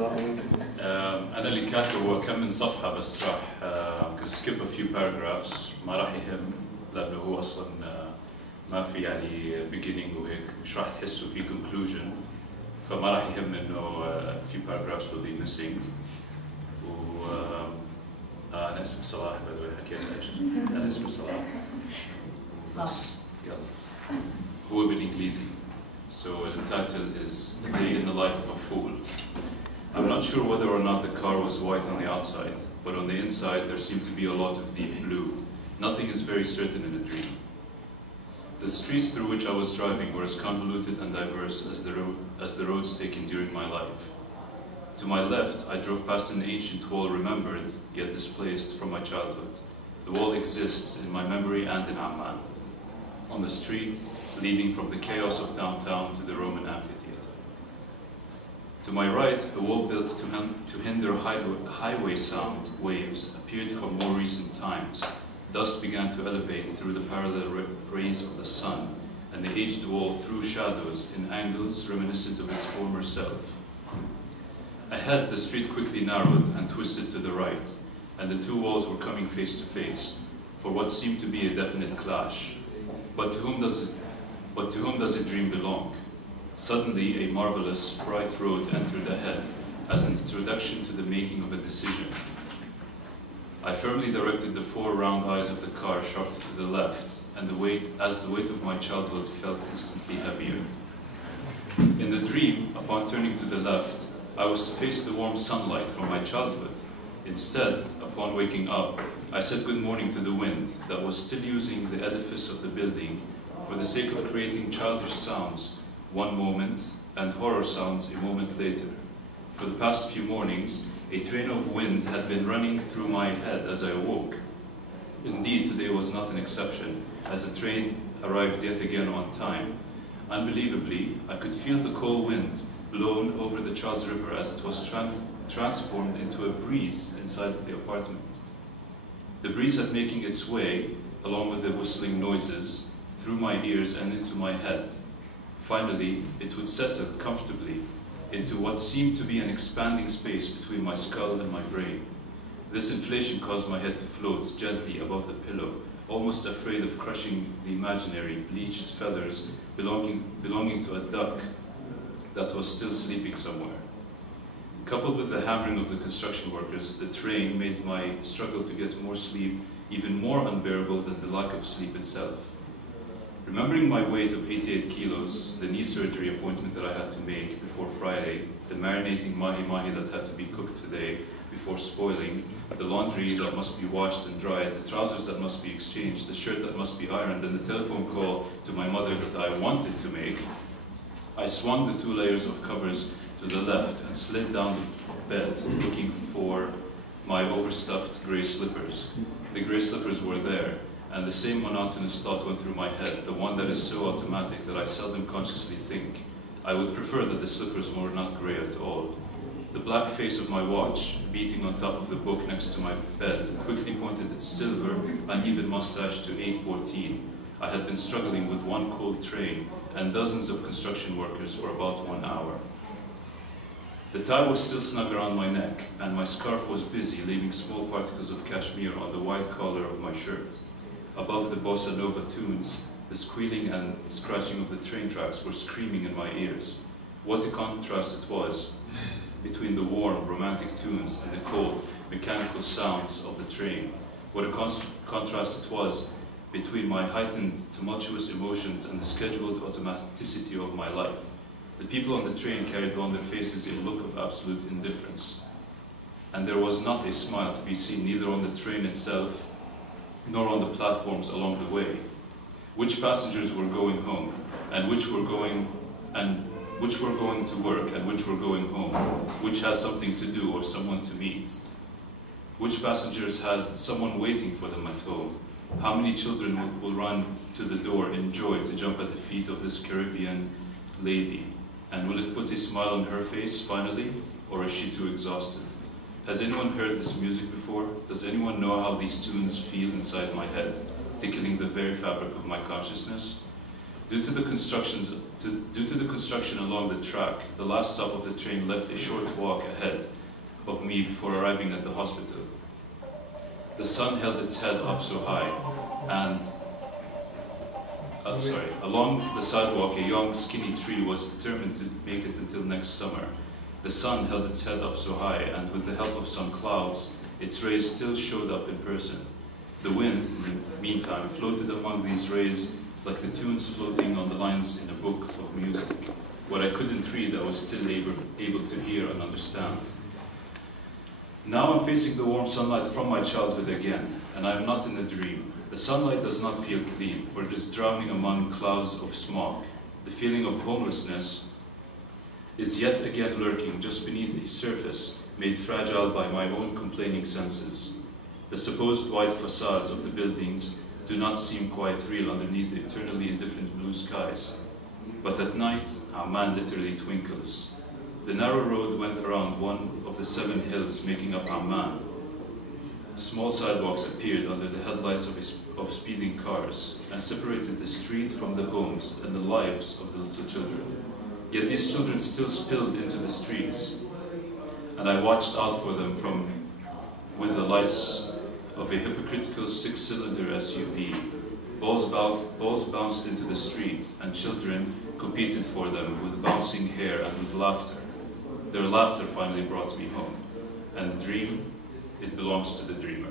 أنا اللي كاتبه هو كم من صفحة بس راح skip a few paragraphs ما راح يهم لأنه هو أصلا ما في يعني beginning وهيك مش راح تحسوا في conclusion فما راح يهم إنه a few paragraphs will be missing و أنا اسمي صلاح by the way حكيت إيش أنا اسمي صلاح بس يلا هو بالإنجليزي so the title is A Day in the Life of a Fool. I'm not sure whether or not the car was white on the outside, but on the inside there seemed to be a lot of deep blue. Nothing is very certain in a dream. The streets through which I was driving were as convoluted and diverse as the roads taken during my life. To my left, I drove past an ancient wall remembered, yet displaced from my childhood. The wall exists in my memory and in Amman, on the street leading from the chaos of downtown to the Roman amphitheater. To my right, a wall built to hinder highway sound waves appeared from more recent times. Dust began to elevate through the parallel rays of the sun, and the aged wall threw shadows in angles reminiscent of its former self. Ahead, the street quickly narrowed and twisted to the right, and the two walls were coming face to face, for what seemed to be a definite clash. But to whom does a dream belong? Suddenly, a marvelous, bright road entered ahead, as an introduction to the making of a decision. I firmly directed the four round eyes of the car sharply to the left, and the weight of my childhood felt instantly heavier. In the dream, upon turning to the left, I was to face the warm sunlight from my childhood. Instead, upon waking up, I said good morning to the wind that was still using the edifice of the building for the sake of creating childish sounds one moment and horror sounds a moment later. For the past few mornings, a train of wind had been running through my head as I awoke. Indeed, today was not an exception, as the train arrived yet again on time. Unbelievably, I could feel the cold wind blown over the Charles River as it was transformed into a breeze inside the apartment. The breeze had making its way, along with the whistling noises, through my ears and into my head. Finally, it would settle comfortably into what seemed to be an expanding space between my skull and my brain. This inflation caused my head to float gently above the pillow, almost afraid of crushing the imaginary bleached feathers belonging to a duck that was still sleeping somewhere. Coupled with the hammering of the construction workers, the train made my struggle to get more sleep even more unbearable than the lack of sleep itself. Remembering my weight of 88 kilos, the knee surgery appointment that I had to make before Friday, the marinating mahi-mahi that had to be cooked today before spoiling, the laundry that must be washed and dried, the trousers that must be exchanged, the shirt that must be ironed, and the telephone call to my mother that I wanted to make, I swung the 2 layers of covers to the left and slid down the bed looking for my overstuffed grey slippers. The grey slippers were there, and the same monotonous thought went through my head, the one that is so automatic that I seldom consciously think. I would prefer that the slippers were not grey at all. The black face of my watch, beating on top of the book next to my bed, quickly pointed its silver, uneven mustache to 8:14. I had been struggling with one cold train and dozens of construction workers for about 1 hour. The tie was still snug around my neck, and my scarf was busy, leaving small particles of cashmere on the white collar of my shirt. Above the bossa nova tunes, the squealing and scratching of the train tracks were screaming in my ears. What a contrast it was between the warm, romantic tunes and the cold, mechanical sounds of the train. What a contrast it was between my heightened, tumultuous emotions and the scheduled automaticity of my life. The people on the train carried on their faces a look of absolute indifference. And there was not a smile to be seen, neither on the train itself, nor on the platforms along the way. Which passengers were going home, and which were going to work, and which were going home, which had something to do or someone to meet. Which passengers had someone waiting for them at home? How many children will run to the door in joy to jump at the feet of this Caribbean lady? And will it put a smile on her face finally, or is she too exhausted? Has anyone heard this music before? Does anyone know how these tunes feel inside my head, tickling the very fabric of my consciousness? Due to the construction along the track, the last stop of the train left a short walk ahead of me before arriving at the hospital. The sun held its head up so high, and along the sidewalk, a young, skinny tree was determined to make it until next summer. The sun held its head up so high, and with the help of some clouds, its rays still showed up in person. The wind, in the meantime, floated among these rays like the tunes floating on the lines in a book of music. What I couldn't read, I was still able to hear and understand. Now I'm facing the warm sunlight from my childhood again, and I am not in a dream. The sunlight does not feel clean, for it is drowning among clouds of smog. The feeling of homelessness is yet again lurking just beneath a surface made fragile by my own complaining senses. The supposed white facades of the buildings do not seem quite real underneath the eternally indifferent blue skies. But at night, Amman literally twinkles. The narrow road went around one of the 7 hills making up Amman. Small sidewalks appeared under the headlights of speeding cars and separated the street from the homes and the lives of the little children. Yet these children still spilled into the streets, and I watched out for them with the lights of a hypocritical 6-cylinder SUV. Balls bounced into the street, and children competed for them with bouncing hair and with laughter. Their laughter finally brought me home, and the dream, it belongs to the dreamer.